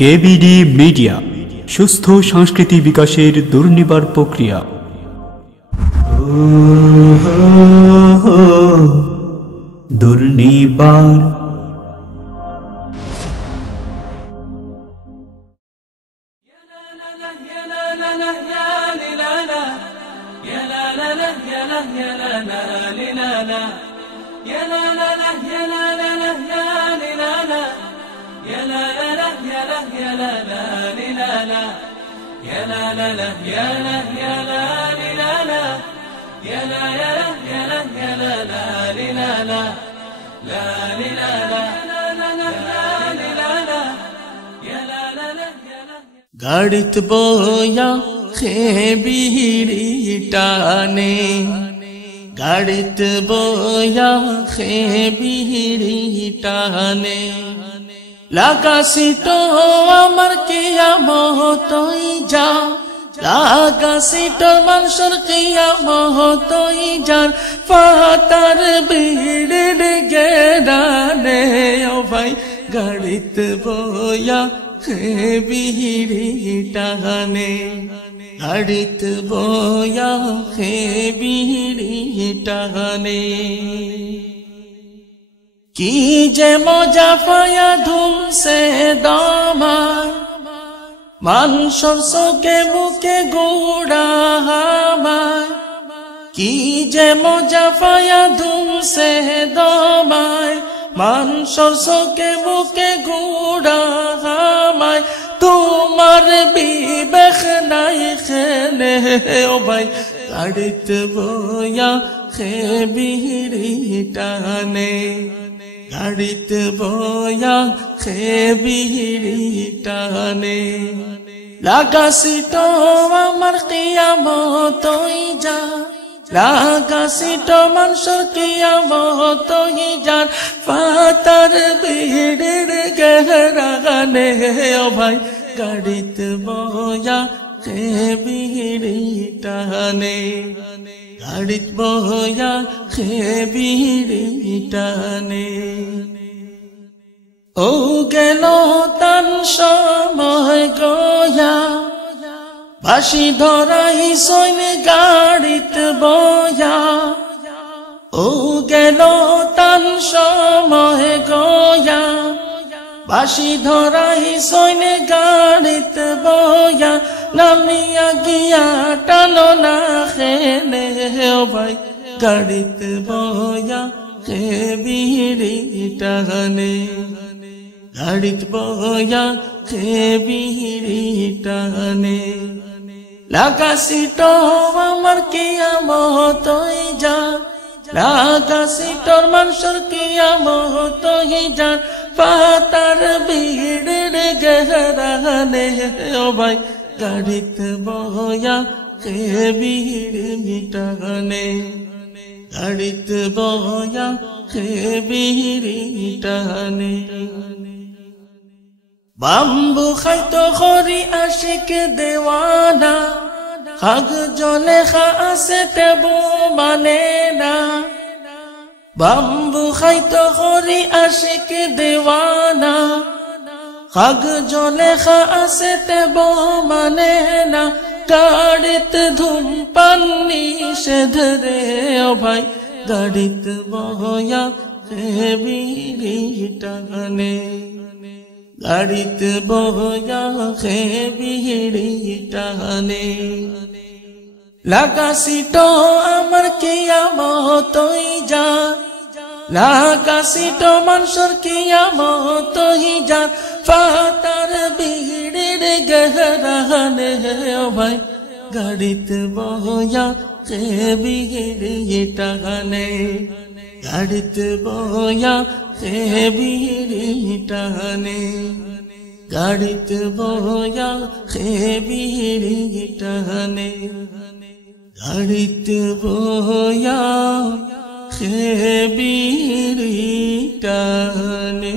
KBD media, সুস্থ সংস্কৃতি বিকাশের দুর্নিবার প্রক্রিয়া। দুর্নিবার গাড়িত বয়া খেবিড়ি টানে, গাড়িত বয়া খেবিড়ি টানে, লাগাসিটো আমার কিয়ামতই যা, লাগাসিটো মানুষের কিয়ামতই যার, ফাতার বিড়ির গেরানে ও ভাই গাড়িত বয়া খেবিড়ি টানে, গাড়িত বয়া খেবিড়ি টানে। কি যে মজা পায়া ধুমসে দমায়, মানুষের চোখে মুখে গোড়া হামায়, কি যে মজা পায়া ধুমসে দমায়, মানুষের চোখে মুখে গোড়া হামায়, তোমার বিবেক নাই খেলে ও ভাই গাড়িত বয়া খেবিড়ি টানে, গাড়িত বয়া খেবিড়ি টানে, লাগাসিটো আমার কিয়ামতই যা, লাগাসিটো মানুষের কিয়ামতই যার, ফাতার বিড়ির গেরানে ও ভাই গাড়িত বয়া খেবিড়ি টানে, গাড়িত বয়া খেবিড়ি টানে। ও গেল তান সময় গয়া, বাঁশি ধরাই সৈন গাড়িত বয়া, ও গেল তান সময় গয়া, বাঁশি ধরাই সৈন গাড়িত বয়া, নামিয়া গিয়া টানো না খেলে ও ভাই গাড়িত বয়া খেবিড়ি টানে, গাড়িত বয়া খেবিড়ি টানে, লাগাসিটো আমার কিয়ামতই যা, লাগাসিটোর মানুষের কিয়ামতই যা, ফাতার বিড়ির গেরানে ও ভাই গাড়িত বয়া খেবিড়ি টানে, গাড়িত বয়া খেবিড়ি টানে। বাম্বু খাইতো খরি আশিক দেওয়ানা, খাগ জলে খা আছে তেবু মানে না, বাম্বু খাইতো খরি আশিক দেওয়ানা, খাগ জলে খা আছে তেবু মানে না, গাড়িত ধূমপান নিষেধ রে ও ভাই গাড়িত বয়া খেবিড়ি টানে, গাড়িত বয়া খেবিড়ি টানে, লাগাসিটো আমার কিয়ামতই যা, লাগাসিটো মানুষের কিয়ামতই যা, ফাতার বিড়ির গেরানে ও ভাই গাড়িত বয়া খেবিড়ি টানে, গাড়িত বয়া খেবিড়ি টানে, গাড়িত বয়া খেবিড়ি টানে, গাড়িত বয়া খেবিড়ি টানে।